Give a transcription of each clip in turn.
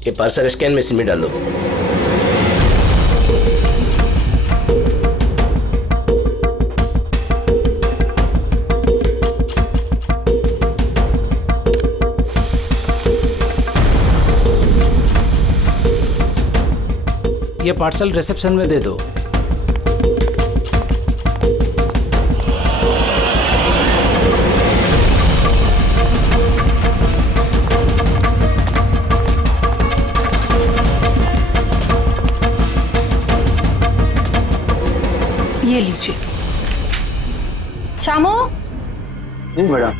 ये parcel scan machine में डाल दो। ये पार्सल रिसेप्शन में दे दो। ये लीजिए। शामू, जी मैडम।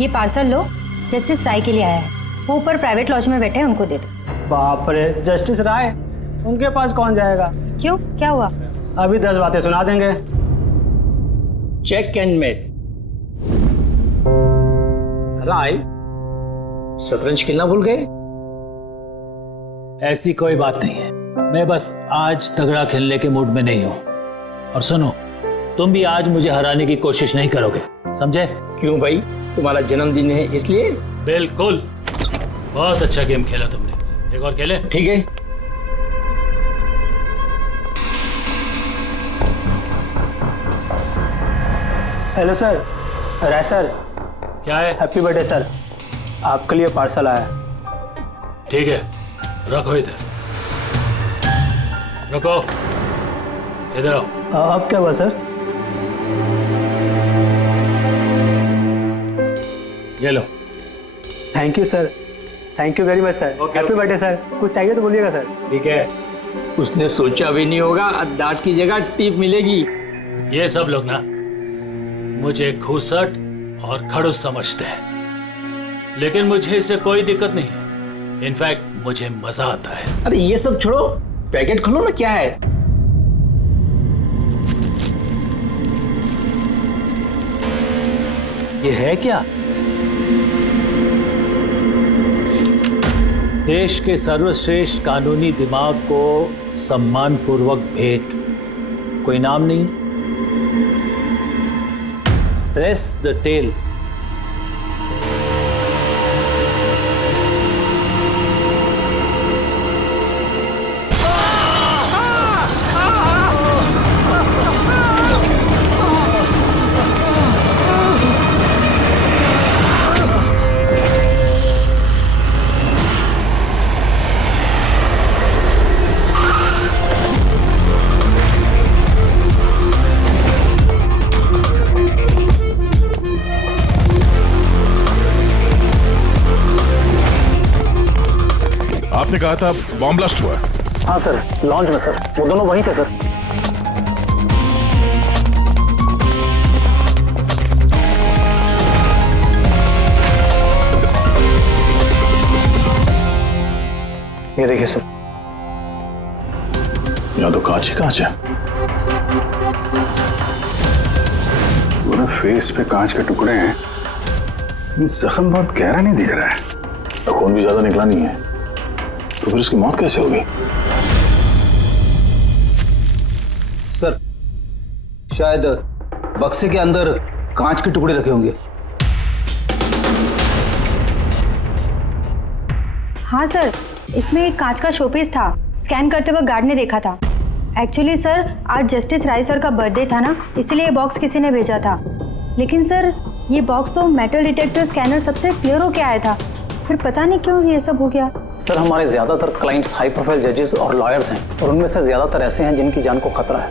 ये पार्सल लो, जस्टिस राय के लिए आया है। वो ऊपर प्राइवेट लॉज में बैठे हैं, उनको दे दो। बाप रे, जस्टिस राय, उनके पास कौन जाएगा? क्यों, क्या हुआ? अभी 10 बातें सुना देंगे। Check and met. राय, शतरंज खेलना भूल गए? ऐसी कोई बात नहीं है, मैं बस आज तगड़ा खेलने के मूड में नहीं हूं। और सुनो, तुम भी आज मुझे हराने की कोशिश नहीं करोगे, समझे? क्यों भाई, तुम्हारा जन्मदिन है इसलिए? बिल्कुल, बहुत अच्छा गेम खेला तुमने। एक और खेले? ठीक है। हेलो सर, राय सर। क्या है? हैप्पी बर्थडे सर, आपके लिए पार्सल आया। ठीक है, रखो इधर, रखो इधर आओ। अब क्या हुआ सर? ये लो। Thank you sir, thank you very much sir. Happy birthday sir. कुछ चाहिए तो बोलिएगा सर। ठीक है। उसने सोचा भी नहीं होगा डांट की जगह टिप मिलेगी। ये सब लोग ना मुझे घूसट और खड़ूस समझते हैं, लेकिन मुझे इससे कोई दिक्कत नहीं है। इनफैक्ट मुझे मजा आता है। अरे ये सब छोड़ो, पैकेट खोलो ना, क्या है? ये है क्या? देश के सर्वश्रेष्ठ कानूनी दिमाग को सम्मानपूर्वक भेंट। कोई नाम नहीं? Press the tail. आपने कहा था बॉम्ब ब्लास्ट हुआ? हाँ सर, लॉन्च में सर। वो दोनों वहीं थे सर। ये देखिए सर। यहाँ तो कांच ही कांच है। पूरे फेस पे कांच के टुकड़े हैं। जख्म बहुत गहरा नहीं दिख रहा है। तो खून भी ज्यादा निकला नहीं है, तो फिर इसकी मौत कैसे होगी? सर, शायद बक्से के अंदर कांच के टुकड़े रखे होंगे। हाँ सर, इसमें एक कांच का शोपीस था। स्कैन करते वक्त गार्ड ने देखा था। एक्चुअली सर, आज जस्टिस राय सर का बर्थडे था ना, इसलिए ये बॉक्स किसी ने भेजा था। लेकिन सर, ये बॉक्स तो मेटल डिटेक्टर स्कैनर सबसे क्लियर होके आया था। फिर पता नहीं क्यों ये सब हो गया। सर, हमारे ज्यादातर क्लाइंट्स हाई प्रोफाइल जजेस और लॉयर्स हैं, और उनमें से ज्यादातर ऐसे हैं जिनकी जान को खतरा है,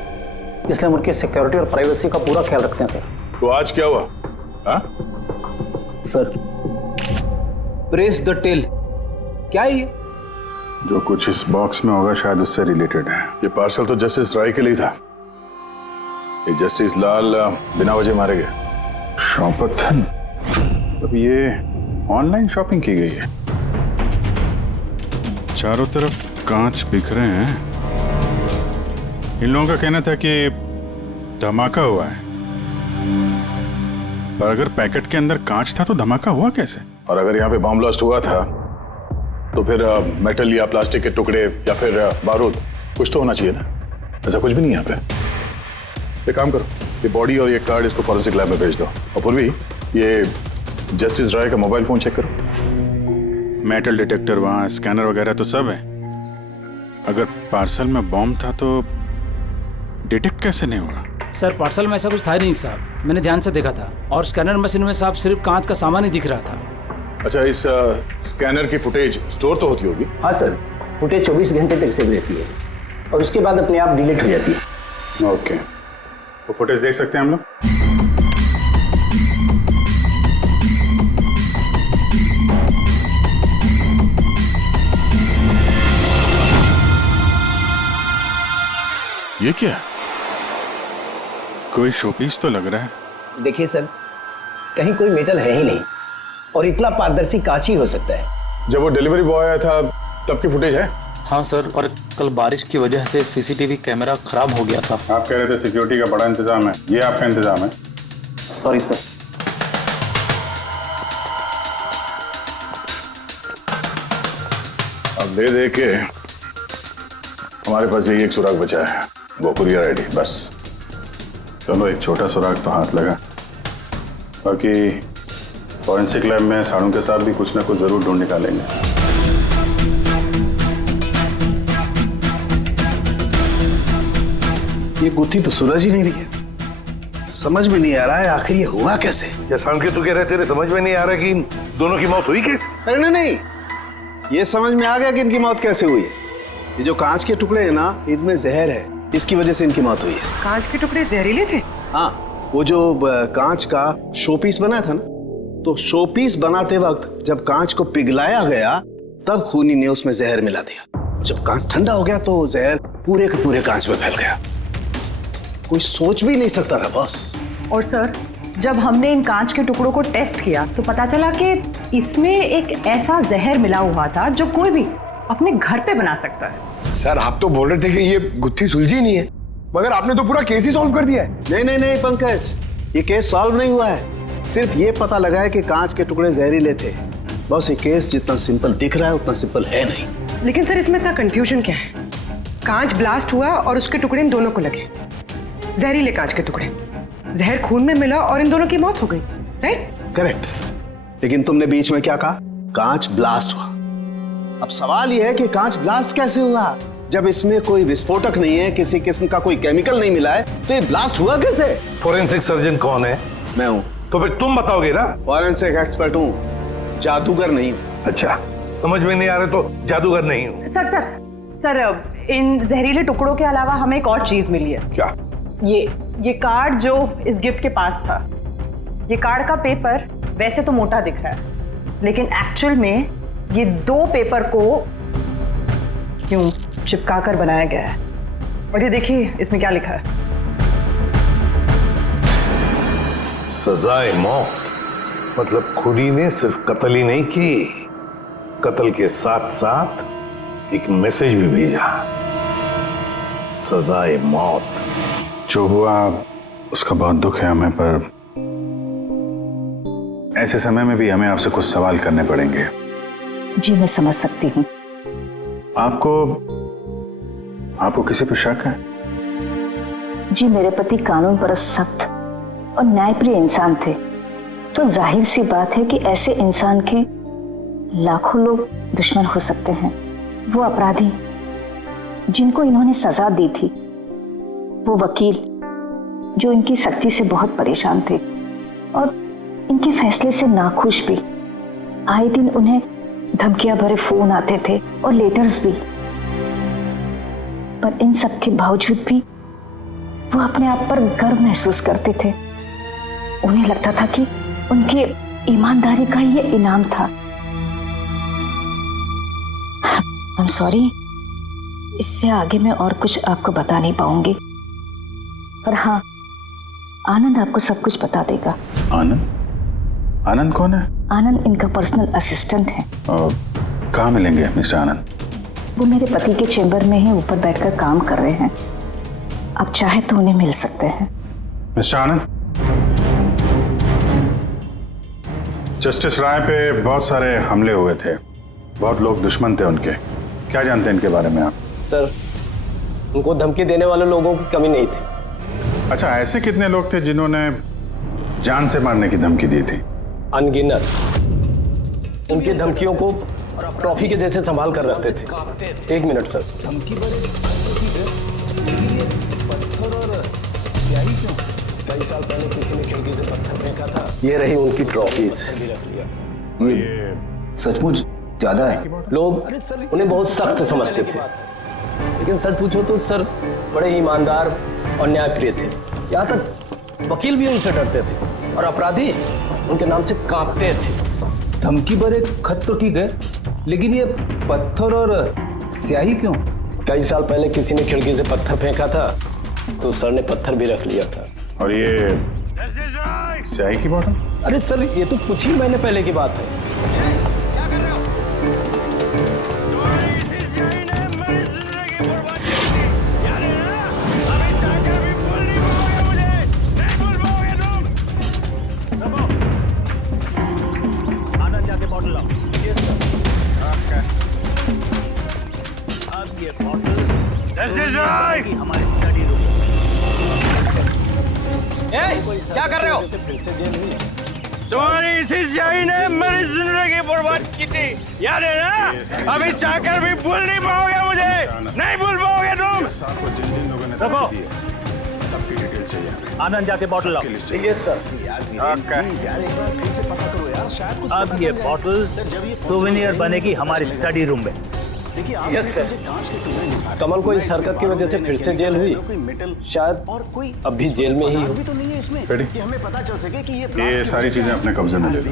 इसलिए हम उनकी सिक्योरिटी और प्राइवेसी का पूरा ख्याल रखते हैं सर। तो आज क्या हुआ? हाँ? सर, प्रेस द टेल, क्या है ये? जो कुछ इस बॉक्स में होगा शायद उससे रिलेटेड है। ये पार्सल तो जस्टिस राय के लिए था। ये जस्टिस लाल बिना वजह मारे गए। शॉपथन, अब ये ऑनलाइन शॉपिंग की गई है। चारों तरफ कांच बिखरे हैं। इन लोगों का कहना था कि धमाका हुआ है, पर अगर पैकेट के अंदर कांच था तो धमाका हुआ कैसे? और अगर यहाँ पे बॉम्ब ब्लास्ट हुआ था तो फिर मेटल या प्लास्टिक के टुकड़े या फिर बारूद कुछ तो होना चाहिए था। ऐसा कुछ भी नहीं यहाँ पे। एक काम करो, ये बॉडी और ये कार्ड इसको फॉरेंसिक लैब में भेज दो। और पूर्वी, ये जस्टिस राय का मोबाइल फोन चेक करो। मेटल डिटेक्टर वहाँ, स्कैनर वगैरह तो सब है। अगर पार्सल में बॉम्ब था तो डिटेक्ट कैसे नहीं होगा? सर पार्सल में ऐसा कुछ था ही नहीं साहब, मैंने ध्यान से देखा था। और स्कैनर मशीन में साहब सिर्फ कांच का सामान ही दिख रहा था। अच्छा, इस स्कैनर की फुटेज स्टोर तो होती होगी? हाँ सर, फुटेज 24 घंटे तक सेव रहती है और उसके बाद अपने आप डिलीट हो जाती है। ओके, वो फुटेज देख सकते हैं हम लोग? ये क्या? कोई शोपीस तो लग रहा है। देखिए सर, कहीं कोई मेटल है ही नहीं और इतना पारदर्शी कांच ही हो सकता है। जब वो डिलीवरी बॉय आया था तब की फुटेज है? हाँ सर, पर कल बारिश की वजह से सीसीटीवी कैमरा खराब हो गया था। आप कह रहे थे सिक्योरिटी का बड़ा इंतजाम है, ये आपका इंतजाम है? Sorry sir. अब दे के हमारे पास यही एक सुराग बचा है, वो कुरियर आईडी बस। चलो, एक छोटा सुराग तो हाथ लगा। बाकी फॉरेंसिक लैब में साड़ों के साथ भी कुछ ना कुछ जरूर ढूंढ निकालेंगे। ये गुत्थी तो सूरज ही नहीं रही है। समझ में नहीं आ रहा है आखिर ये हुआ कैसे। जैसा कि तू कह रहे तेरे समझ में नहीं आ रहा कि इन दोनों की मौत हुई कैसे? अरे नहीं, ये समझ में आ गया कि इनकी मौत कैसे हुई है। ये जो कांच के टुकड़े हैं ना, इनमें जहर है, इसकी वजह से इनकी मौत हुई है। कांच के टुकड़े जहरीले थे? हाँ, वो जो कांच का शोपीस बना था ना, तो शोपीस बनाते वक्त जब कांच को पिघलाया गया तब खूनी ने उसमें जहर मिला दिया। जब कांच ठंडा हो गया तो जहर पूरे के पूरे कांच में फैल गया। कोई सोच भी नहीं सकता था बॉस। और सर, जब हमने इन कांच के टुकड़ों को टेस्ट किया तो पता चला कि इसमें एक ऐसा जहर मिला हुआ था जो कोई भी अपने घर पे बना सकता है। सर, आप तो बोल रहे थे कि ये गुत्थी सुलझी नहीं है, मगर आपने तो पूरा केस ही सॉल्व कर दिया है। नहीं नहीं नहीं पंकज, ये केस सॉल्व नहीं हुआ है। सिर्फ ये पता लगा है कि कांच के टुकड़े जहरीले थे। बस ये केस जितना सिंपल दिख रहा है उतना सिंपल है नहीं। लेकिन सर, इसमें इतना कंफ्यूजन क्या है? कांच ब्लास्ट हुआ और उसके टुकड़े इन दोनों को लगे, जहरीले कांच के टुकड़े। जहर खून में मिला और इन दोनों की मौत हो गई, राइट? करेक्ट। लेकिन तुमने बीच में क्या कहा? कांच ब्लास्ट हुआ। अब सवाल यह है कि कांच ब्लास्ट कैसे हुआ? जब इसमें कोई विस्फोटक नहीं है, किसी किस्म का कोई केमिकल नहीं मिला है, तो ये ब्लास्ट हुआ कैसे? फोरेंसिक सर्जन कौन है? मैं हूं। तो फिर तुम बताओगे ना। फॉरेंसिक एक्सपर्ट हूं, जादूगर नहीं हूं। अच्छा, समझ में नहीं आ रहा तो जादूगर नहीं हूं। सर, इन जहरीले टुकड़ों के अलावा हमें एक और चीज मिली है। क्या? ये कार्ड जो इस गिफ्ट के पास था, ये कार्ड का पेपर वैसे तो मोटा दिख रहा है, लेकिन एक्चुअल में ये 2 पेपर को यूं चिपका कर बनाया गया है। और ये देखिए इसमें क्या लिखा है। सजाए मौत, मतलब खूनी ने सिर्फ कत्ल ही नहीं की, कत्ल के साथ साथ एक मैसेज भी भेजा, सजाए मौत। जो हुआ उसका बहुत दुख है हमें, पर ऐसे समय में भी हमें आपसे कुछ सवाल करने पड़ेंगे। जी मैं समझ सकती हूँ। आपको किसी पर शक है? जी, मेरे पति कानून पर सख्त और न्यायप्रिय इंसान थे, तो जाहिर सी बात है कि ऐसे इंसान के लाखों लोग दुश्मन हो सकते हैं। वो अपराधी जिनको इन्होंने सजा दी थी, वो वकील जो इनकी सख्ती से बहुत परेशान थे और इनके फैसले से नाखुश भी। आए दिन उन्हें धमकियां भरे फोन आते थे और लेटर्स भी, पर इन सब के बावजूद भी वो अपने आप पर गर्व महसूस करते थे। उन्हें लगता था कि उनकी ईमानदारी का ये इनाम था। आई एम सॉरी, इससे आगे मैं और कुछ आपको बता नहीं पाऊंगी, पर हाँ, आनंद आपको सब कुछ बता देगा। आनंद? आनंद कौन है? आनंद इनका पर्सनल असिस्टेंट है। कहाँ मिलेंगे मिस्टर आनंद? वो मेरे पति के चेंबर में ही ऊपर बैठकर काम कर रहे हैं। आप चाहे तो उन्हें मिल सकते हैं। मिस्टर आनंद, जस्टिस राय पे बहुत सारे हमले हुए थे, बहुत लोग दुश्मन थे उनके। क्या जानते हैं इनके बारे में आप? सर, उनको धमकी देने वाले लोगों की कमी नहीं थी। अच्छा, ऐसे कितने लोग थे जिन्होंने जान से मारने की धमकी दी थी? अनगिनत। उनकी धमकियों को ट्रॉफी के जैसे संभाल कर रखते थे। एक मिनट सर। धमकी भरे लेकिन ये पत्थर और स्याही क्यों? कई साल पहले किसी ने खिड़की से पत्थर फेंका था। ये रही उनकी ट्रॉफीज। ये सचमुच ज्यादा है। लोग उन्हें बहुत सख्त समझते थे, लेकिन सच पूछो तो सर बड़े ईमानदार और न्यायप्रिय थे। यहाँ तक वकील भी उनसे डरते थे और अपराधी उनके नाम से कांपते थे। धमकी भरे खत तो ठीक है, लेकिन ये पत्थर और स्याही क्यों? कई साल पहले किसी ने खिड़की से पत्थर फेंका था तो सर ने पत्थर भी रख लिया था। और ये स्याही की बॉटल? अरे सर ये तो कुछ ही महीने पहले की बात है। क्या कर रहे हो? तुम्हारी इसी स्याही ने मेरी जिंदगी बर्बाद की थी, याद है ना? अभी चाहकर भी भूल नहीं पाओगे मुझे, नहीं भूल पाओगे तुम। जिन लोगों ने सबकी डिटेल चाहिए। आनंद जाके बॉटल लाओ। ये सर अब ये बॉटल सोवेनियर बनेगी हमारी स्टडी रूम में। कमल को इस हरकत की वजह से फिर से जेल हुई, शायद अब भी जेल में ही हो। ये सारी चीजें अपने कब्जे में ले लो।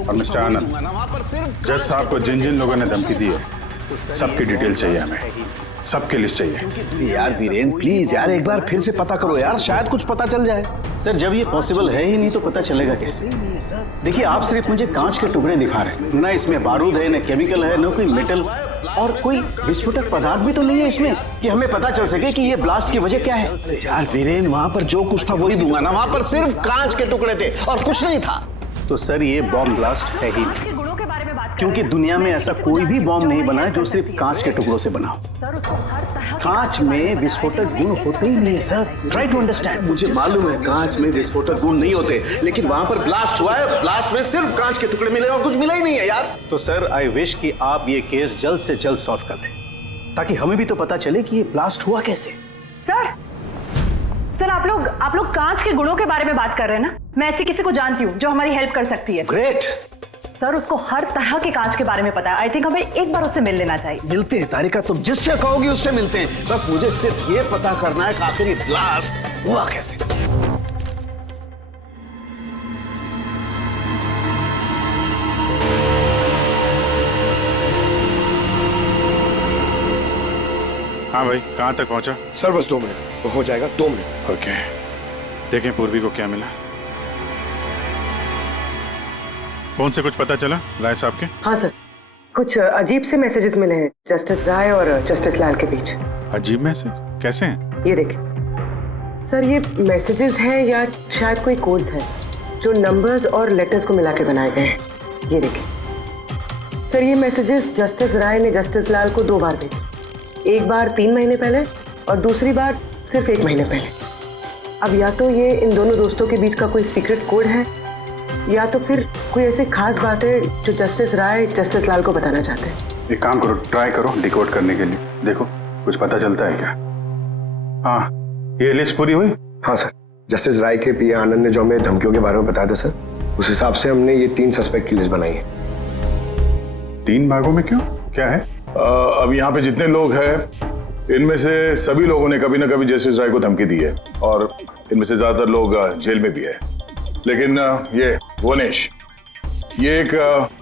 और मिस्टर आनंद, जज साहब को जिन जिन लोगों ने धमकी दी है सबकी डिटेल चाहिए हमें, सबकी लिस्ट चाहिए। यार वीरेन प्लीज यार एक बार फिर से पता करो यार, शायद कुछ पता चल जाए। सर जब ये पॉसिबल है ही नहीं तो पता चलेगा कैसे? देखिए आप सिर्फ मुझे कांच के टुकड़े दिखा रहे हैं, ना इसमें बारूद है, ना केमिकल है, ना कोई मेटल और कोई विस्फोटक पदार्थ भी तो नहीं है इसमें कि हमें पता चल सके कि ये ब्लास्ट की वजह क्या है। यार वीरेन वहां पर जो कुछ था वही दूंगा ना, वहां पर सिर्फ कांच के टुकड़े थे और कुछ नहीं था। तो सर ये बॉम्ब ब्लास्ट है ही नहीं, क्योंकि दुनिया में ऐसा कोई भी बॉम्ब नहीं बना है जो सिर्फ कांच के टुकड़ों से बना हो। कांच में विस्फोटक गुण होते ही नहीं है सर, ट्राई टू अंडरस्टैंड। मुझे मालूम है कांच में विस्फोटक गुण नहीं होते, लेकिन वहां पर ब्लास्ट हुआ है, ब्लास्ट में सिर्फ कांच के टुकड़े मिले और कुछ मिला ही नहीं है यार। तो सर आई विश कि आप ये केस जल्द से जल्द सॉल्व कर लें, ताकि हमें भी तो पता चले कि ये ब्लास्ट हुआ कैसे। सर आप लोग कांच के गुणों के बारे में बात कर रहे हैं ना? मैं ऐसी किसी को जानती हूँ जो हमारी हेल्प कर सकती है। ग्रेट सर उसको हर तरह के कांच के बारे में पता है। आई थिंक हमें एक बार उससे मिल लेना चाहिए। मिलते हैं तारिका, तुम जिससे कहोगी उससे मिलते हैं। बस मुझे सिर्फ ये पता करना है कि आखिर ये ब्लास्ट हुआ कैसे। हाँ भाई, कहाँ तक पहुँचा? सर बस 2 मिनट तो हो जाएगा, 2 मिनट। ओके, देखें पूर्वी को क्या मिला। फोन से कुछ पता चला राय साहब के? हाँ सर, कुछ अजीब से मैसेजेस मिले हैं जस्टिस राय और जस्टिस लाल के बीच। अजीब मैसेज? कैसे हैं? ये देखिए सर, ये मैसेजेस हैं या शायद कोई कोड्स हैं जो नंबर्स और लेटर्स को मिला के बनाए गए हैं। ये देखिए सर, ये मैसेजेस जस्टिस राय ने जस्टिस लाल को 2 बार भेजे, एक बार 3 महीने पहले और दूसरी बार सिर्फ 1 महीने पहले। अब या तो ये इन दोनों दोस्तों के बीच का कोई सीक्रेट कोड है या तो फिर कोई ऐसी खास बात है जो जस्टिस राय जस्टिस लाल को बताना चाहते हैं। एक काम करो, ट्राई करो डिकोड करने के लिए, देखो कुछ पता चलता है क्या। हाँ, ये लिस्ट पूरी हुई? हाँ सर, जस्टिस राय के पीए आनंद ने जो हमें धमकियों के बारे में बताया था सर, उस हिसाब से हमने ये 3 सस्पेक्ट की लिस्ट बनाई है। 3 भागों में क्यों, क्या है? अब यहाँ पे जितने लोग हैं इनमें से सभी लोगों ने कभी ना कभी जस्टिस राय को धमकी दी है और इनमें से ज्यादातर लोग जेल में भी है। लेकिन ये वनेश, ये एक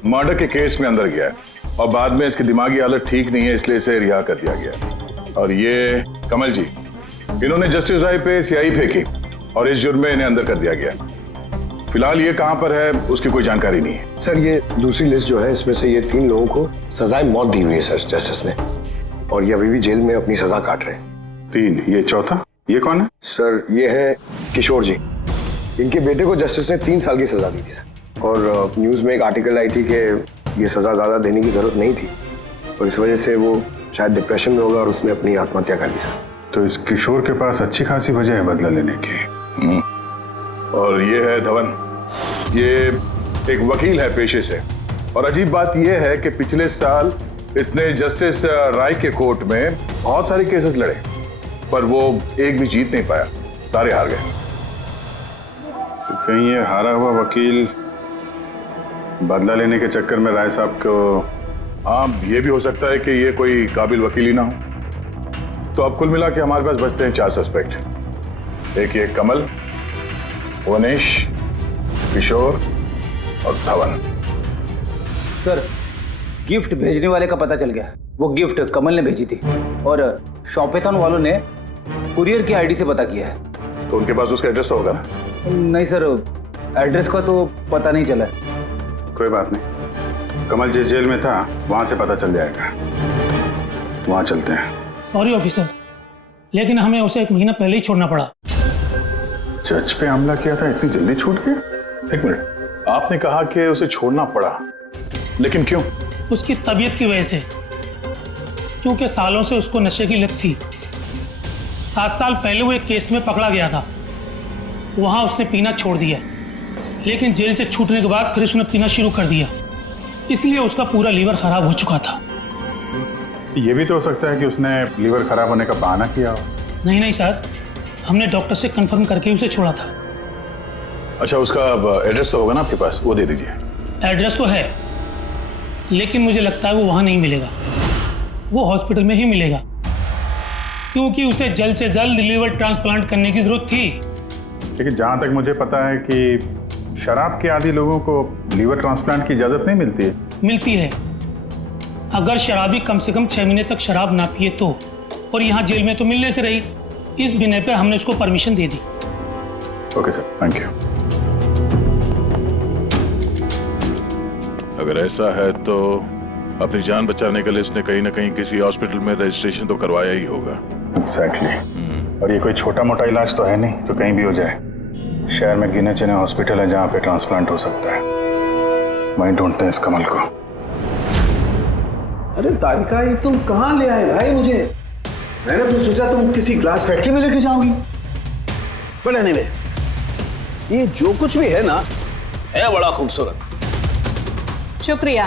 मर्डर के केस में अंदर गया है और बाद में इसकी दिमागी हालत ठीक नहीं है, इसलिए इसे रिहा कर दिया गया। और ये कमल जी, इन्होंने जस्टिस राय पे स्याही फेंकी और इस जुर्म में इन्हें अंदर कर दिया गया। फिलहाल ये कहाँ पर है उसकी कोई जानकारी नहीं है। सर ये दूसरी लिस्ट जो है इसमें से ये 3 लोगों को सजाए मौत दी हुई है सर जस्टिस ने, और ये अभी भी जेल में अपनी सजा काट रहे हैं। 3, ये चौथा, ये कौन है? सर ये है किशोर जी, इनके बेटे को जस्टिस ने 3 साल की सजा दी थी सर, और न्यूज़ में एक आर्टिकल आई थी कि ये सजा ज़्यादा देने की जरूरत नहीं थी और इस वजह से वो शायद डिप्रेशन में होगा और उसने अपनी आत्महत्या कर ली सर। तो इस किशोर के पास अच्छी खासी वजह है बदला लेने की। और ये है धवन, ये एक वकील है पेशे से और अजीब बात यह है कि पिछले साल इसने जस्टिस राय के कोर्ट में बहुत सारे केसेस लड़े, पर वो एक भी जीत नहीं पाया, सारे हार गए। तो कहीं ये हारा हुआ वकील बदला लेने के चक्कर में राय साहब को, हाँ ये भी हो सकता है कि ये कोई काबिल वकील ही ना हो। तो अब कुल मिला के हमारे पास बचते हैं 4 सस्पेक्ट। एक ये कमल, वनेश, किशोर और धवन। सर, गिफ्ट भेजने वाले का पता चल गया। वो गिफ्ट कमल ने भेजी थी और शॉपेथॉन वालों ने कुरियर की आईडी से पता किया है। तो उनके पास उसका एड्रेस तो होगा ना? नहीं सर, एड्रेस का तो पता नहीं चला। कोई बात नहीं, कमल जिस जेल में था वहां से पता चल जाएगा, वहां चलते हैं। सॉरी ऑफिसर, लेकिन हमें उसे 1 महीना पहले ही छोड़ना पड़ा। जज पे हमला किया था, इतनी जल्दी छूट गया? 1 मिनट, आपने कहा कि उसे छोड़ना पड़ा, लेकिन क्यों? उसकी तबीयत की वजह से, क्योंकि सालों से उसको नशे की लत थी। 7 साल पहले वो एक केस में पकड़ा गया था, वहां उसने पीना छोड़ दिया, लेकिन जेल से छूटने के बाद फिर उसने पीना शुरू कर दिया, इसलिए उसका पूरा लीवर खराब हो चुका था। ये भी तो हो सकता है कि उसने लीवर खराब होने का बहाना किया हो। नहीं नहीं सर, हमने डॉक्टर से कंफर्म करके उसे छोड़ा था। अच्छा, उसका एड्रेस तो होगा ना आपके पास, वो दे दीजिए। एड्रेस तो है, लेकिन मुझे लगता है वो वहाँ नहीं मिलेगा, वो हॉस्पिटल में ही मिलेगा, क्योंकि उसे जल्द से जल्द लीवर ट्रांसप्लांट करने की जरूरत थी। लेकिन जहाँ तक मुझे पता है कि शराब के आदी लोगों को लीवर ट्रांसप्लांट की इजाज़त नहीं मिलती है। मिलती है, अगर शराबी कम से कम 6 महीने तक शराब ना पिए तो, और यहाँ जेल में तो मिलने से रही, इस बिना पे हमने उसको permission they the. Okay sir, thank you. अगर ऐसा है तो अपनी जान बचाने के लिए उसने कहीं ना कहीं किसी हॉस्पिटल में रजिस्ट्रेशन तो करवाया ही होगा। एग्जैक्टली। और ये कोई छोटा मोटा इलाज तो है नहीं जो कहीं भी हो जाए। शहर में गिने चुने हॉस्पिटल है जहाँ पे ट्रांसप्लांट हो सकता है, वहीं ढूंढते हैं इस कमल को। अरे तारिका, ये तुम कहाँ ले आए भाई मुझे? मैंने तो सोचा तुम किसी ग्लास फैक्ट्री में लेके जाओगी। बट एनीवे, ये जो कुछ भी है ना, है बड़ा खूबसूरत। शुक्रिया।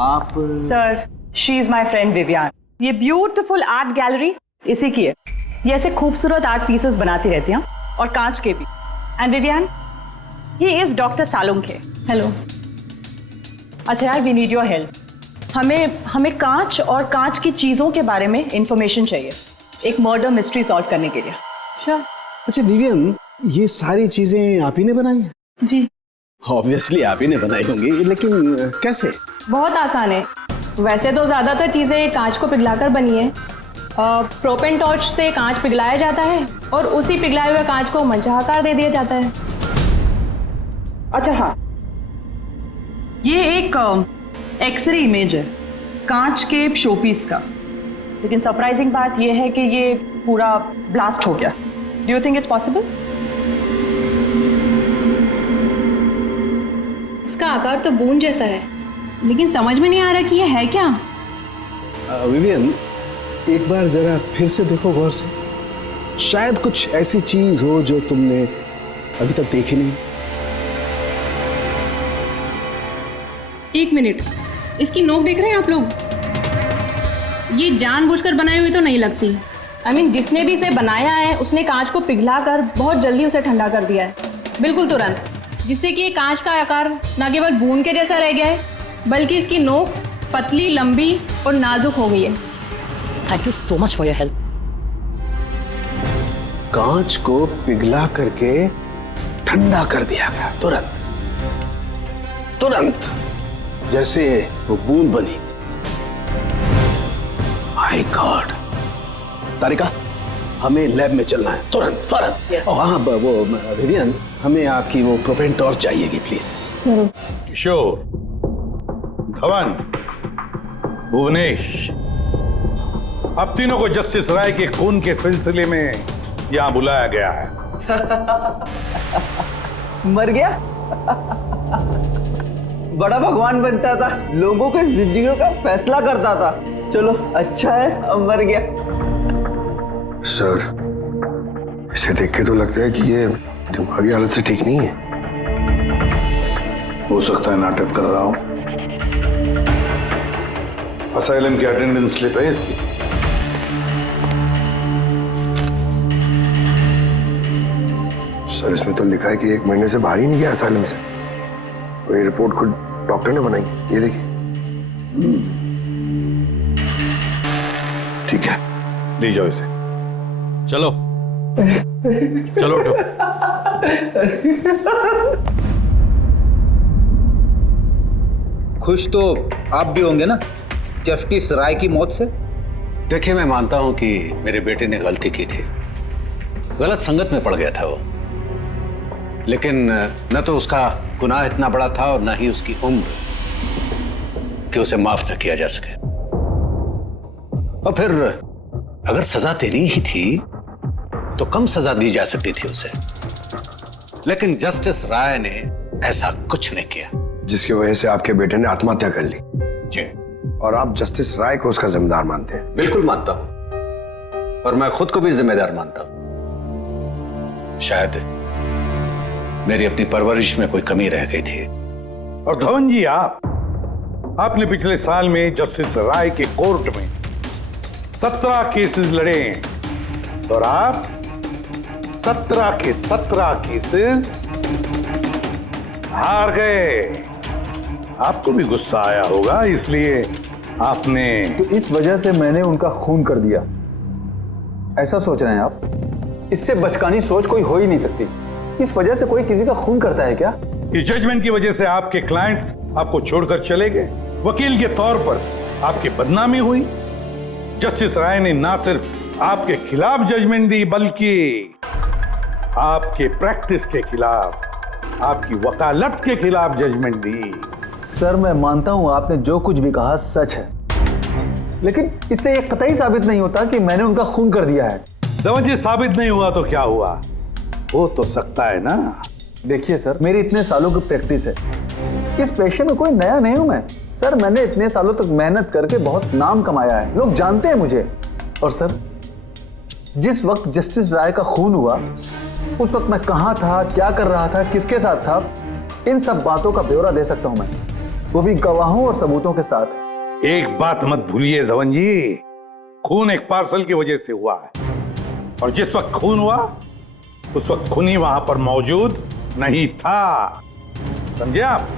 आप sir, she is my friend Vivian. ये ब्यूटीफुल आर्ट गैलरी इसी की है। ये ऐसे खूबसूरत आर्ट पीसेस बनाती रहती हैं, और कांच के भी। And Vivian, he is doctor Salunkhe. Hello. अच्छा यार, वी नीड योर हेल्प। हमें कांच और कांच की चीजों के बारे में इंफॉर्मेशन चाहिए, एक मर्डर मिस्ट्री सॉल्व करने के लिए। श्योर। अच्छा विवियन, ये सारी चीजें आप ही ने बनाई हैं? जी। ऑब्वियसली आप ही ने बनाई होंगी, लेकिन कैसे? बहुत आसान है। वैसे तो ज़्यादातर चीज़ें कांच को पिघलाकर बनी है। प्रोपेन टॉर्च से कांच पिघलाया जाता है और उसी पिघलाए हुए कांच को मनचाहा आकार दे दिया जाता है। अच्छा हाँ, ये एक एक्सरे इमेज है कांच के शोपीस का, लेकिन सरप्राइजिंग बात यह है कि ये पूरा ब्लास्ट हो गया। Do you think it's possible? इसका आकार तो बूंद जैसा है, लेकिन समझ में नहीं आ रहा कि ये है क्या। विवियन, एक बार जरा फिर से देखो गौर से, शायद कुछ ऐसी चीज हो जो तुमने अभी तक देखी नहीं। एक मिनट, इसकी नोक देख रहे हैं आप लोग? ये जानबूझकर बनाई हुई तो नहीं लगती। I mean, जिसने भी इसे बनाया है उसने कांच को पिघलाकर बहुत जल्दी उसे ठंडा कर दिया है, बिल्कुल तुरंत, जिससे कि ये कांच का आकार न केवल बूंद के जैसा रह गया है, बल्कि इसकी नोक पतली, लंबी और नाजुक हो गई है। Thank you so much for your help. कांच को पिघला करके ठंडा कर दिया गया, तुरंत तुरंत, जैसे वो बूंद बनी। My God. तारिका, हमें लैब में चलना है तुरंत, फौरन। और हाँ, वो विवियन, हमें आपकी वो प्रोपेन टॉर्च चाहिएगी प्लीज। किशोर, धवन, भुवनेश, अब तीनों को जस्टिस राय के खून के सिलसिले में यहां बुलाया गया है। मर गया? बड़ा भगवान बनता था, लोगों के जिंदगियों का फैसला करता था। चलो अच्छा है, अब मर गया। सर, इसे देख के तो लगता है कि ये दिमागी हालत से ठीक नहीं है। हो सकता है नाटक कर रहा हो। असाइलम की अटेंडेंस स्लिप है इसकी। सर इसमें तो लिखा है कि 1 महीने से बाहर ही नहीं गया असाइलम से। ये रिपोर्ट खुद डॉक्टर ने बनाई, ये देखिए। ठीक है, ले जाओ इसे। चलो चलो उठो। खुश तो आप भी होंगे ना जस्टिस राय की मौत से? देखिए, मैं मानता हूं कि मेरे बेटे ने गलती की थी, गलत संगत में पड़ गया था वो, लेकिन न तो उसका गुनाह इतना बड़ा था और न ही उसकी उम्र कि उसे माफ न किया जा सके। और फिर अगर सजा देनी ही थी तो कम सजा दी जा सकती थी उसे, लेकिन जस्टिस राय ने ऐसा कुछ नहीं किया, जिसकी वजह से आपके बेटे ने आत्महत्या कर ली। जी। और आप जस्टिस राय को उसका जिम्मेदार मानते हैं? बिल्कुल मानता हूं, और मैं खुद को भी जिम्मेदार मानता हूं। शायद मेरी अपनी परवरिश में कोई कमी रह गई थी। और धवन जी, आपने पिछले साल में जस्टिस राय के कोर्ट में 17 केसेस लड़े हैं और आप 17 के 17 केसेस हार गए। आपको भी गुस्सा आया होगा, इसलिए आपने तो इस वजह से मैंने उनका खून कर दिया, ऐसा सोच रहे हैं आप? इससे बचकानी सोच कोई हो ही नहीं सकती। इस वजह से कोई किसी का खून करता है क्या? इस जजमेंट की वजह से आपके क्लाइंट्स आपको छोड़कर चले गए, वकील के तौर पर आपकी बदनामी हुई। जस्टिस राय ने ना सिर्फ आपके खिलाफ जजमेंट दी, बल्कि आपके प्रैक्टिस के खिलाफ, आपकी वकालत के खिलाफ जजमेंट दी। सर, मैं मानता हूं आपने जो कुछ भी कहा सच है, लेकिन इससे यह कतई साबित नहीं होता कि मैंने उनका खून कर दिया है। धवन जी, साबित नहीं हुआ तो क्या हुआ? हो तो सकता है ना। देखिए सर, मेरी इतने सालों की प्रैक्टिस है, इस पेशे में कोई नया नहीं हूं मैं। सर, मैंने इतने सालों तक मेहनत करके बहुत नाम कमाया है, लोग जानते हैं मुझे। और सर, जिस वक्त जस्टिस राय का खून हुआ, उस वक्त मैं कहां था, क्या कर रहा था, किसके साथ था, इन सब बातों का ब्यौरा दे सकता हूं मैं, वो भी गवाहों और सबूतों के साथ। एक बात मत भूलिए धवन जी, खून एक पार्सल की वजह से हुआ है, और जिस वक्त खून हुआ उस वक्त खूनी वहां पर मौजूद नहीं था, समझे आप?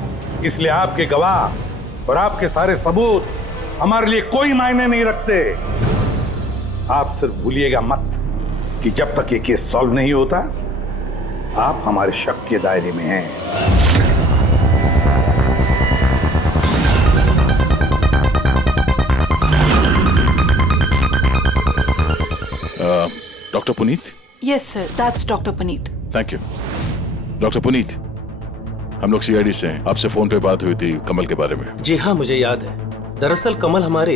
इसलिए आपके गवाह और आपके सारे सबूत हमारे लिए कोई मायने नहीं रखते। आप सिर्फ भूलिएगा मत कि जब तक ये केस सॉल्व नहीं होता, आप हमारे शक के दायरे में हैं। Doctor Puneet? Yes sir, that's doctor Puneet. Thank you. Doctor Puneet, हम लोग सीआईडी से हैं, आपसे फोन पे बात हुई थी कमल के बारे में। जी हाँ, मुझे याद है। दरअसल कमल हमारे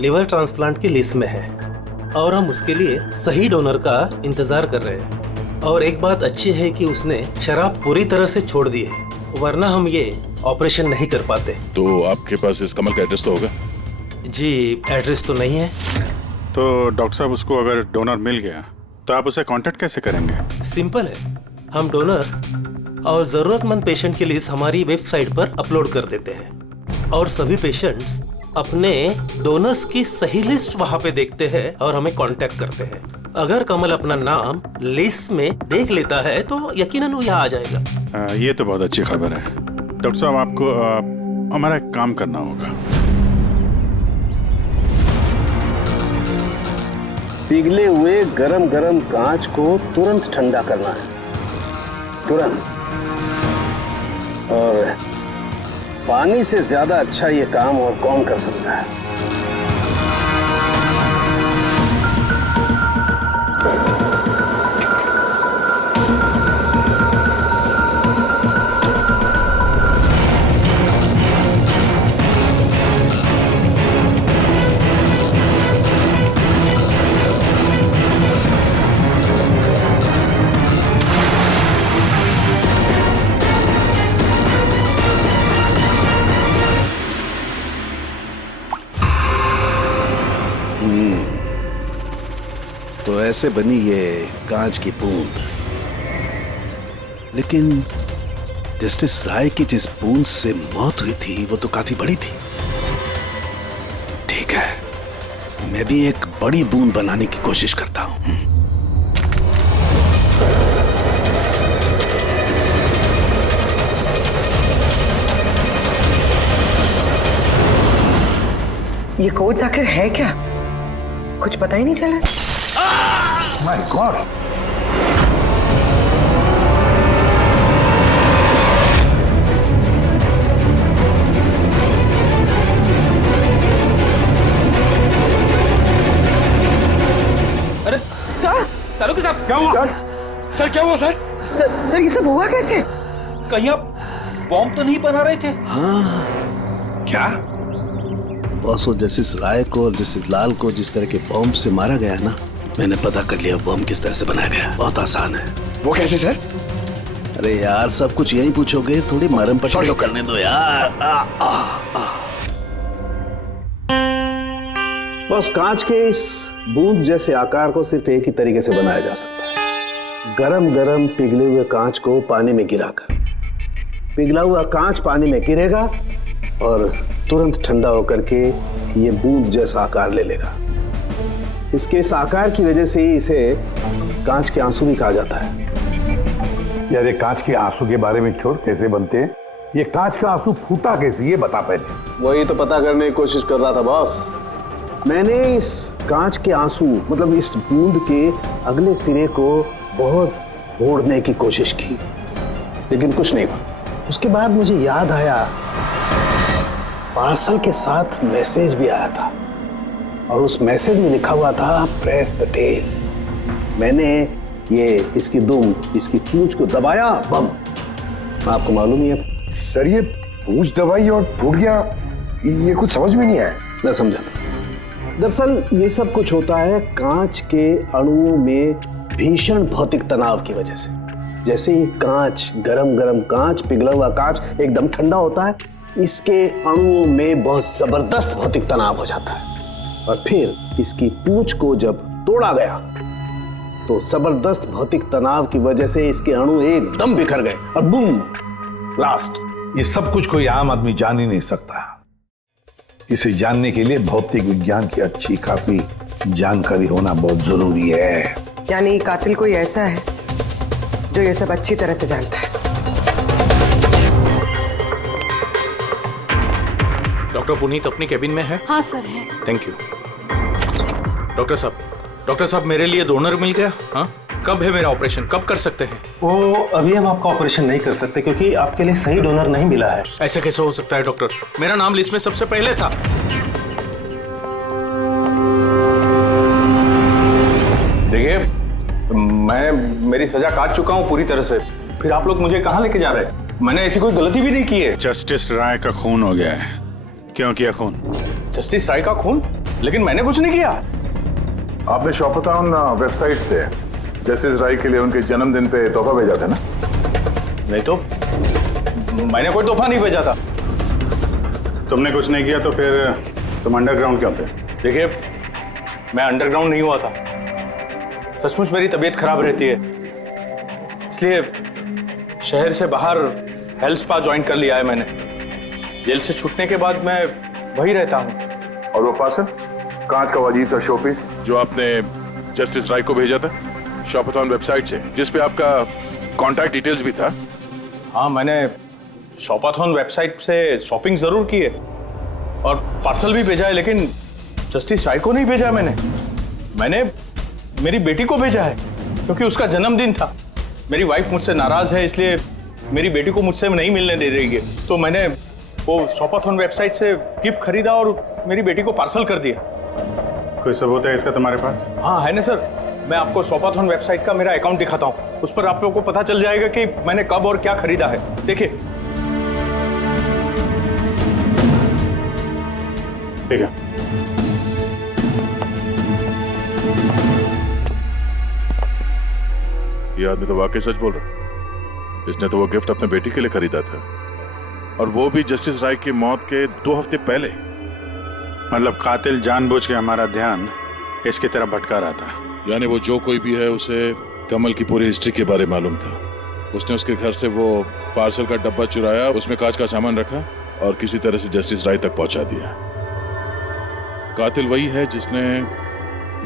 लिवर ट्रांसप्लांट की लिस्ट में है और हम उसके लिए सही डोनर का इंतजार कर रहे हैं। और एक बात अच्छी है कि उसने शराब पूरी तरह से छोड़ दी है, वरना हम ये ऑपरेशन नहीं कर पाते। तो आपके पास इस कमल का एड्रेस तो होगा? जी, एड्रेस तो नहीं है। तो डॉक्टर साहब, उसको अगर डोनर मिल गया तो आप उसे कांटेक्ट कैसे करेंगे? सिंपल है, हम डोनर्स और जरूरतमंद पेशेंट की लिस्ट हमारी वेबसाइट पर अपलोड कर देते हैं और सभी पेशेंट्स अपने डोनर्स की सही लिस्ट वहां पे देखते हैं और हमें कांटेक्ट करते हैं। अगर कमल अपना नाम लिस्ट में देख लेता है तो यकीनन वो यहाँ आ जाएगा। ये तो बहुत अच्छी खबर है। डॉक्टर साहब, आपको हमारा एक काम करना होगा। पिघले हुए गरम गरम कांच को तुरंत ठंडा करना है, तुरंत। और पानी से ज्यादा अच्छा ये काम और कौन कर सकता है? तो ऐसे बनी ये कांच की बूंद, लेकिन जस्टिस राय की जिस बूंद से मौत हुई थी वो तो काफी बड़ी थी। ठीक है, मैं भी एक बड़ी बूंद बनाने की कोशिश करता हूं। ये कोड्स आखिर है क्या? कुछ पता ही नहीं चला। My God! अरे सर, सालों के साथ क्या हुआ? सर क्या हुआ सर? सर ये सब हुआ कैसे? कहीं आप बॉम्ब तो नहीं बना रहे थे? हाँ, क्या? बॉस, वो जस्टिस राय को और जस्टिस लाल को जिस तरह के बॉम्ब से मारा गया ना, मैंने पता कर लिया बॉम्ब किस तरह से बनाया गया। बहुत आसान है। वो कैसे सर? अरे यार, सब कुछ यही पूछोगे, थोड़ी मरम पट्टी तो करने दो यार। बस कांच के इस बूंद जैसे आकार को सिर्फ एक ही तरीके से बनाया जा सकता है, गरम गरम पिघले हुए कांच को पानी में गिराकर। पिघला हुआ कांच पानी में गिरेगा और तुरंत ठंडा होकर के ये बूंद जैसा आकार ले लेगा। इसके इस आकार की वजह से ही इसे कांच के आंसू भी कहा जाता है। यार, ये कांच के आंसू के बारे में छोड़, कैसे बनते हैं? ये कांच का आंसू फूटा कैसे, ये बता पहले। वही तो पता करने की कोशिश कर रहा था बॉस। मैंने इस कांच के आंसू मतलब इस बूंद के अगले सिरे को बहुत मोड़ने की कोशिश की, लेकिन कुछ नहीं हुआ। उसके बाद मुझे याद आया, पार्सल के साथ मैसेज भी आया था और उस मैसेज में लिखा हुआ था प्रेस द टेल। मैंने ये इसकी दुम, इसकी पूंछ को दबाया, बम। आपको मालूम ही है सर, ये पूंछ दबाई और टूट गया, ये कुछ समझ में नहीं आया। मैं समझा। दरअसल ये सब कुछ होता है कांच के अणुओं में भीषण भौतिक तनाव की वजह से। जैसे ही कांच, गरम गरम कांच, पिघला हुआ कांच एकदम ठंडा होता है, इसके अणुओं में बहुत जबरदस्त भौतिक तनाव हो जाता है और फिर इसकी पूंछ को जब तोड़ा गया तो जबरदस्त भौतिक तनाव की वजह से इसके अणु एकदम बिखर गए और बूम, ब्लास्ट। ये सब कुछ कोई आम आदमी जान ही नहीं सकता। इसे जानने के लिए भौतिक विज्ञान की अच्छी खासी जानकारी होना बहुत जरूरी है। यानी कातिल कोई ऐसा है जो ये सब अच्छी तरह से जानता है। डॉक्टर पुनीत अपनी केबिन में है? हाँ सर है। Thank you. डॉक्टर साहब मेरे लिए डोनर मिल गया? हाँ, कब है मेरा ऑपरेशन, कब कर सकते हैं? वो अभी हम आपका ऑपरेशन नहीं कर सकते क्योंकि आपके लिए सही डोनर नहीं मिला है। ऐसे कैसे हो सकता है डॉक्टर? मेरा नाम लिस्ट में सबसे पहले था। देखिए, मेरी सजा काट चुका हूँ पूरी तरह से, फिर आप लोग मुझे कहाँ लेके जा रहे हैं? मैंने ऐसी कोई गलती भी नहीं की है। जस्टिस राय का खून हो गया है। क्यों किया खून? जस्टिस राय का खून? लेकिन मैंने कुछ नहीं किया। आपने शॉपथॉन वेबसाइट से जस्टिस राय के लिए उनके जन्मदिन पे तोहफा भेजा था ना? नहीं तो मैंने कोई तोहफा नहीं भेजा था। तुमने कुछ नहीं किया तो फिर तुम अंडरग्राउंड क्यों थे? देखिए, मैं अंडरग्राउंड नहीं हुआ था। सचमुच मेरी तबीयत खराब रहती है, इसलिए शहर से बाहर हेल्थ स्पा ज्वाइन कर लिया है मैंने। जेल से छूटने के बाद मैं वही रहता हूँ। और वो पार्सल, कांच का अजीब सा शोपीस जो आपने जस्टिस राय को भेजा था शॉपथॉन वेबसाइट से, जिसपे आपका कॉन्टैक्ट डिटेल्स भी था? हाँ, मैंने शॉपथॉन वेबसाइट से शॉपिंग जरूर की है और पार्सल भी भेजा है, लेकिन जस्टिस राय को नहीं भेजा है। मैंने मेरी बेटी को भेजा है क्योंकि उसका जन्मदिन था। मेरी वाइफ मुझसे नाराज है, इसलिए मेरी बेटी को मुझसे नहीं मिलने दे रही है, तो मैंने वो शॉपथॉन वेबसाइट से गिफ्ट खरीदा और मेरी बेटी को पार्सल कर दिया। कोई सबूत है इसका तुम्हारे पास? हाँ है ना सर, मैं आपको शॉपथॉन वेबसाइट का मेरा अकाउंट दिखाता हूँ, उस पर आप लोगों को पता चल जाएगा कि मैंने कब और क्या खरीदा है। देखिए। ठीक है। ये आदमी तो वाकई सच बोल रहा। इसने तो वो गिफ्ट अपने बेटी के लिए खरीदा था, और वो भी जस्टिस राय की मौत के 2 हफ्ते पहले। मतलब कातिल जानबूझ के हमारा ध्यान इसकी तरफ भटका रहा था। यानी वो जो कोई भी है, उसे कमल की पूरी हिस्ट्री के बारे में मालूम था। उसने उसके घर से वो पार्सल का डब्बा चुराया, उसमें कांच का सामान रखा और किसी तरह से जस्टिस राय तक पहुंचा दिया। कातिल वही है जिसने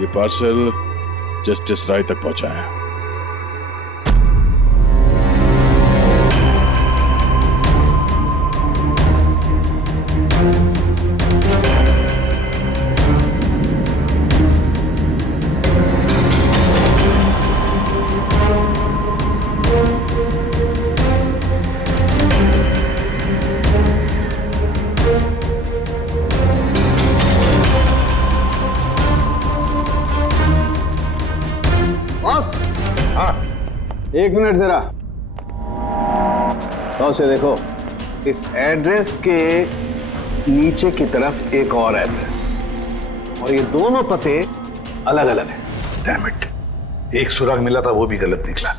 ये पार्सल जस्टिस राय तक पहुंचाया। एक मिनट जरा, तो से देखो, इस एड्रेस के नीचे की तरफ एक और एड्रेस, और ये दोनों पते अलग अलग हैं। डैम इट, एक सुराग मिला था वो भी गलत निकला।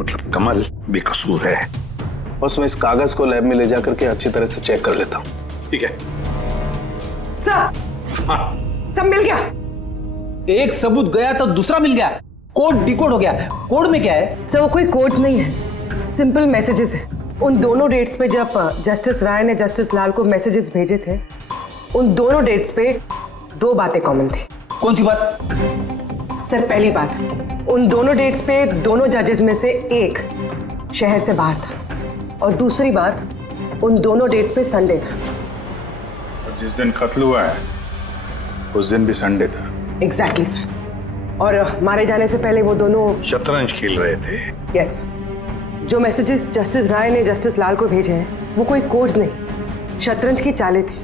मतलब कमल बेकसूर है। बस मैं इस कागज को लैब में ले जाकर के अच्छी तरह से चेक कर लेता हूँ। ठीक है सर। सब मिल गया। एक सबूत गया तो दूसरा मिल गया, कोड डिकोड हो गया। कोड में क्या है? सर वो कोई कोड्स नहीं है, सिंपल मैसेजेस है। उन दोनों डेट्स पे जब जस्टिस राय ने जस्टिस लाल को मैसेजेस भेजे थे, उन दोनों डेट्स पे दो बातें कॉमन थी। कौन सी बात? सर पहली बात, उन दोनों डेट्स पे दोनों जजेस में से एक शहर से बाहर था, और दूसरी बात, उन दोनों डेट्स पे संडे था। और जिस दिन कत्ल हुआ है उस दिन भी संडे था। Exactly sir. और मारे जाने से पहले वो दोनों शतरंज खेल रहे थे। यस। जो मैसेजेस जस्टिस राय ने जस्टिस लाल को भेजे हैं वो कोई कोड्स नहीं, शतरंज की चालें थी।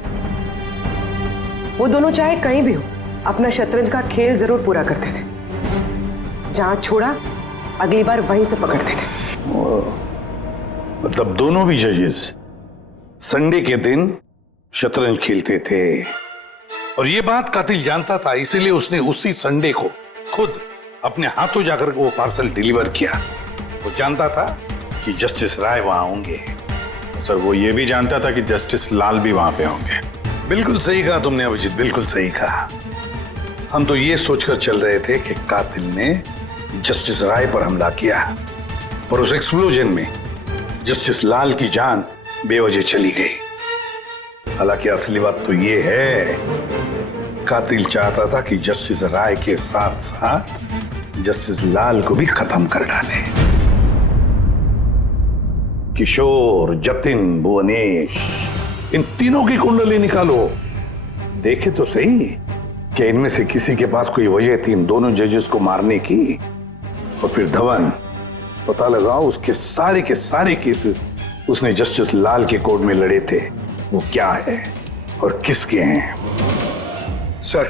वो दोनों चाहे कहीं भी हो अपना शतरंज का खेल जरूर पूरा करते थे। जहां छोड़ा अगली बार वहीं से पकड़ते थे। मतलब दोनों भी जजेस संडे के दिन शतरंज खेलते थे, और ये बात कातिल जानता था, इसीलिए उसने उसी संडे को खुद अपने हाथों जाकर वो पार्सल डिलीवर किया। वो जानता था कि जस्टिस राय वहां होंगे। सर वो ये भी जानता था कि जस्टिस लाल भी वहां पे होंगे। बिल्कुल सही कहा तुमने अभिजीत, बिल्कुल सही कहा। हम तो ये सोचकर चल रहे थे कि कातिल ने जस्टिस राय पर हमला किया, पर उस एक्सप्लोजन में जस्टिस लाल की जान बेवजह चली गई। हालांकि असली बात तो ये है, कातिल चाहता था कि जस्टिस राय के साथ साथ जस्टिस लाल को भी खत्म कर डाले। किशोर, जतिन, भुवनेश, इन तीनों की कुंडली निकालो, देखे तो सही कि इनमें से किसी के पास कोई वजह थी इन दोनों जजेस को मारने की। और फिर धवन, पता लगाओ उसके सारे के सारे केसेस उसने जस्टिस लाल के कोर्ट में लड़े थे, वो क्या है और किसके हैं। सर,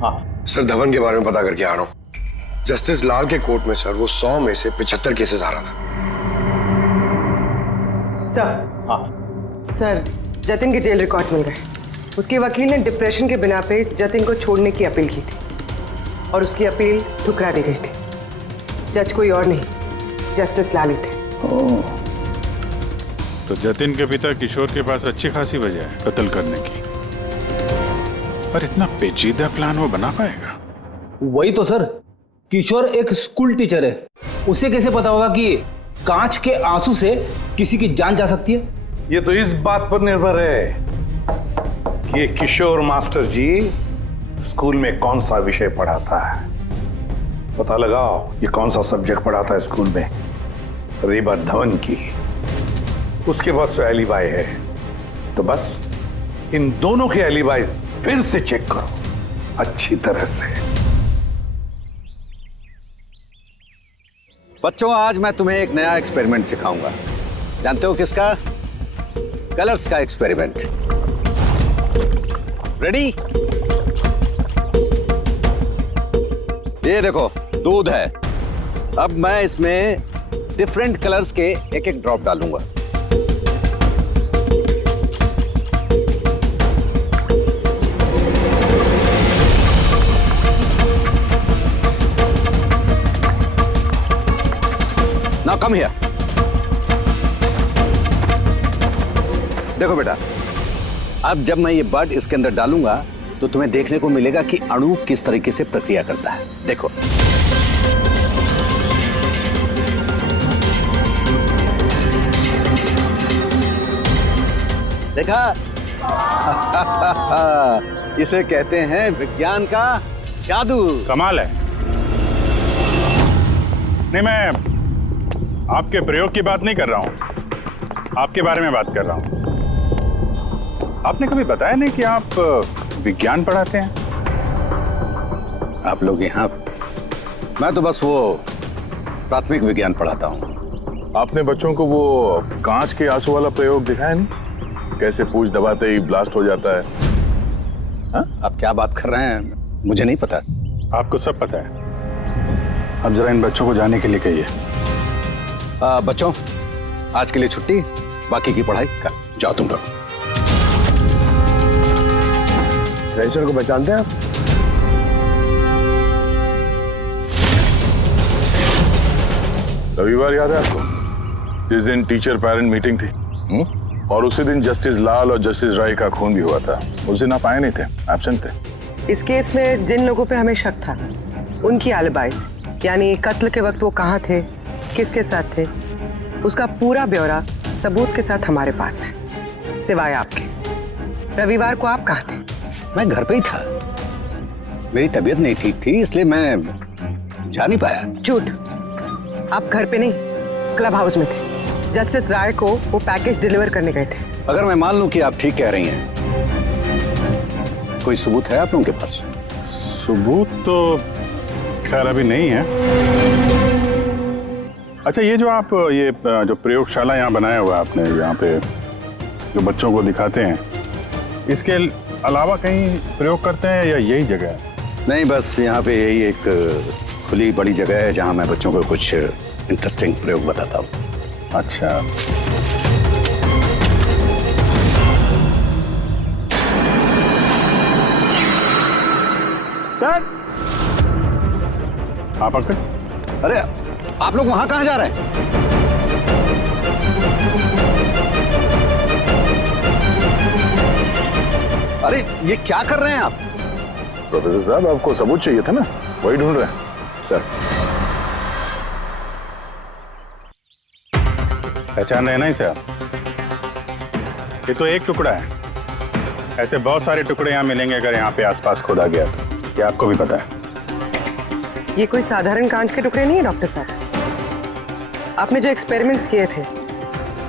हाँ सर, धवन के बारे में पता करके आ रहा हूं। जस्टिस लाल के कोर्ट में सर वो 100 में से 75 केसेस आ रहा था। सर, हाँ सर, जतिन के जेल रिकॉर्ड्स मिल गए। उसके वकील ने डिप्रेशन के बिना पे जतिन को छोड़ने की अपील की थी, और उसकी अपील ठुकरा दी गई थी। जज कोई और नहीं, जस्टिस लाल ही थे। तो जतिन के पिता किशोर के पास अच्छी खासी वजह है कत्ल करने की, पर इतना पेचीदा प्लान वो बना पाएगा? वही तो सर, किशोर एक स्कूल टीचर है, उसे कैसे पता होगा कि कांच के आंसू से किसी की जान जा सकती है? ये तो इस बात पर निर्भर है कि ये किशोर मास्टर जी स्कूल में कौन सा विषय पढ़ाता है। पता लगाओ ये कौन सा सब्जेक्ट पढ़ाता है स्कूल में। रही बात धवन की, उसके पास तो एलिबाई है, तो बस इन दोनों के एलिबाई फिर से चेक करो अच्छी तरह से। बच्चों, आज मैं तुम्हें एक नया एक्सपेरिमेंट सिखाऊंगा। जानते हो किसका? कलर्स का एक्सपेरिमेंट। रेडी? ये देखो, दूध है। अब मैं इसमें डिफरेंट कलर्स के एक एक ड्रॉप डालूंगा। Now come here. देखो बेटा, अब जब मैं ये बर्ड इसके अंदर डालूंगा तो तुम्हें देखने को मिलेगा कि अणु किस तरीके से प्रक्रिया करता है। देखो, देखा? इसे कहते हैं विज्ञान का जादू। कमाल है। नहीं, मैं आपके प्रयोग की बात नहीं कर रहा हूं, आपके बारे में बात कर रहा हूं। आपने कभी बताया नहीं कि आप विज्ञान पढ़ाते हैं? आप लोग यहाँ, मैं तो बस वो प्राथमिक विज्ञान पढ़ाता हूँ। आपने बच्चों को वो कांच के आंसू वाला प्रयोग दिखाया नहीं? कैसे पूंछ दबाते ही ब्लास्ट हो जाता है। हाँ? आप क्या बात कर रहे हैं? मुझे नहीं पता। आपको सब पता है। अब जरा इन बच्चों को जाने के लिए कहिए। बच्चों, आज के लिए छुट्टी, बाकी की पढ़ाई कर जाओ तुम लोग। सर को पहचानते हैं आप? रविवार याद है आपको, जिस दिन टीचर पेरेंट मीटिंग थी? और उसी दिन जस्टिस लाल और जस्टिस राय का खून भी हुआ था। उस दिन आप आए नहीं थे, एब्सेंट थे। इस केस में जिन लोगों पे हमें शक था उनकी एलिबाइज, यानी कत्ल के वक्त वो कहाँ थे, किसके साथ थे, उसका पूरा ब्यौरा सबूत के साथ हमारे पास है, सिवाय आपके। रविवार को आप कहाँ थे? मैं घर पे ही था। मेरी तबीयत नहीं ठीक थी, इसलिए मैं जा नहीं पाया। झूठ, आप घर पे नहीं, क्लब हाउस में थे। जस्टिस राय को वो पैकेज डिलीवर करने गए थे। अगर मैं मान लूं कि आप ठीक कह रही हैं, कोई सबूत है आप लोगों के पास? सबूत तो खैर अभी नहीं है। अच्छा, ये जो आप ये जो प्रयोगशाला यहाँ बनाया हुआ आपने, यहाँ पे जो बच्चों को दिखाते हैं, इसके अलावा कहीं प्रयोग करते हैं या यही जगह है? नहीं, बस यहाँ पे यही एक खुली बड़ी जगह है जहाँ मैं बच्चों को कुछ इंटरेस्टिंग प्रयोग बताता हूँ। अच्छा, सर आप अंकल? अरे आप लोग वहां कहाँ जा रहे हैं? अरे ये क्या कर रहे हैं आप? प्रोफेसर साहब, आपको सबूत चाहिए था ना, वही ढूंढ रहे हैं। सर, पहचान रहे ना इसे आप? ये तो एक टुकड़ा है, ऐसे बहुत सारे टुकड़े यहाँ मिलेंगे अगर यहाँ पे आसपास खोदा गया तो। ये आपको भी पता है। ये कोई साधारण कांच के टुकड़े नहीं है डॉक्टर साहब। आपने जो एक्सपेरिमेंट्स किए थे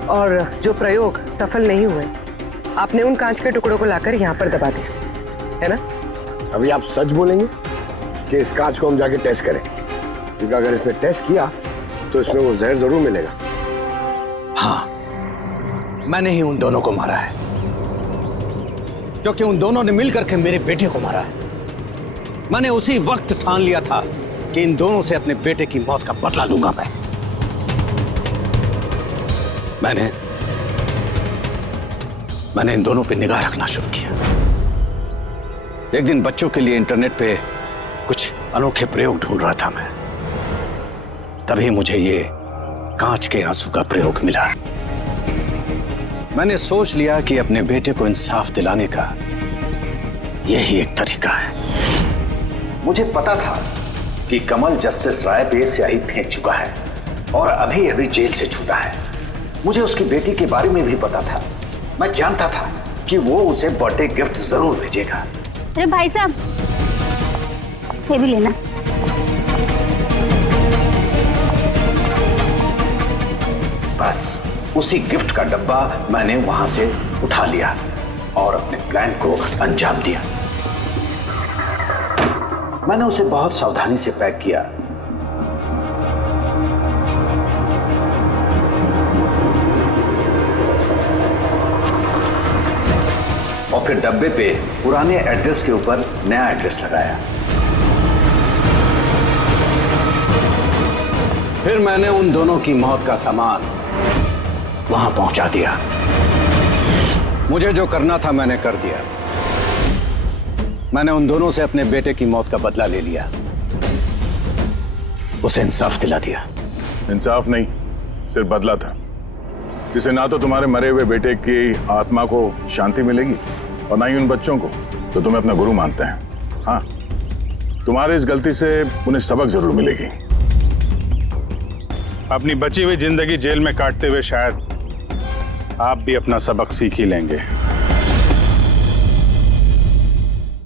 और जो प्रयोग सफल नहीं हुए, आपने उन कांच के टुकड़ों को लाकर यहाँ पर दबा दिया, है ना? अभी आप सच बोलेंगे कि इस कांच को हम जाके टेस्ट करें? क्योंकि अगर इसने टेस्ट किया तो इसमें वो जहर जरूर मिलेगा। हाँ, मैंने ही उन दोनों को मारा है, क्योंकि उन दोनों ने मिलकर के मेरे बेटे को मारा है। मैंने उसी वक्त ठान लिया था कि इन दोनों से अपने बेटे की मौत का बदला लूंगा मैं। मैंने इन दोनों पे निगाह रखना शुरू किया। एक दिन बच्चों के लिए इंटरनेट पे कुछ अनोखे प्रयोग ढूंढ रहा था मैं, तभी मुझे ये कांच के आंसू का प्रयोग मिला। मैंने सोच लिया कि अपने बेटे को इंसाफ दिलाने का यही एक तरीका है। मुझे पता था कि कमल जस्टिस राय पे स्याही फेंक चुका है और अभी अभी जेल से छूटा है। मुझे उसकी बेटी के बारे में भी पता था। मैं जानता था कि वो उसे बर्थडे गिफ्ट जरूर भेजेगा। अरे भाई साहब, ये भी लेना। बस उसी गिफ्ट का डब्बा मैंने वहां से उठा लिया और अपने प्लान को अंजाम दिया। मैंने उसे बहुत सावधानी से पैक किया। और फिर डब्बे पे पुराने एड्रेस के ऊपर नया एड्रेस लगाया। फिर मैंने उन दोनों की मौत का सामान वहां पहुंचा दिया। मुझे जो करना था मैंने कर दिया। मैंने उन दोनों से अपने बेटे की मौत का बदला ले लिया, उसे इंसाफ दिला दिया। इंसाफ नहीं, सिर्फ बदला था, जिसे ना तो तुम्हारे मरे हुए बेटे की आत्मा को शांति मिलेगी और ना ही उन बच्चों को जो तुम्हें अपना गुरु मानते हैं। हाँ, तुम्हारे इस गलती से उन्हें सबक जरूर मिलेगी। अपनी बची हुई जिंदगी जेल में काटते हुए शायद आप भी अपना सबक सीख ही लेंगे।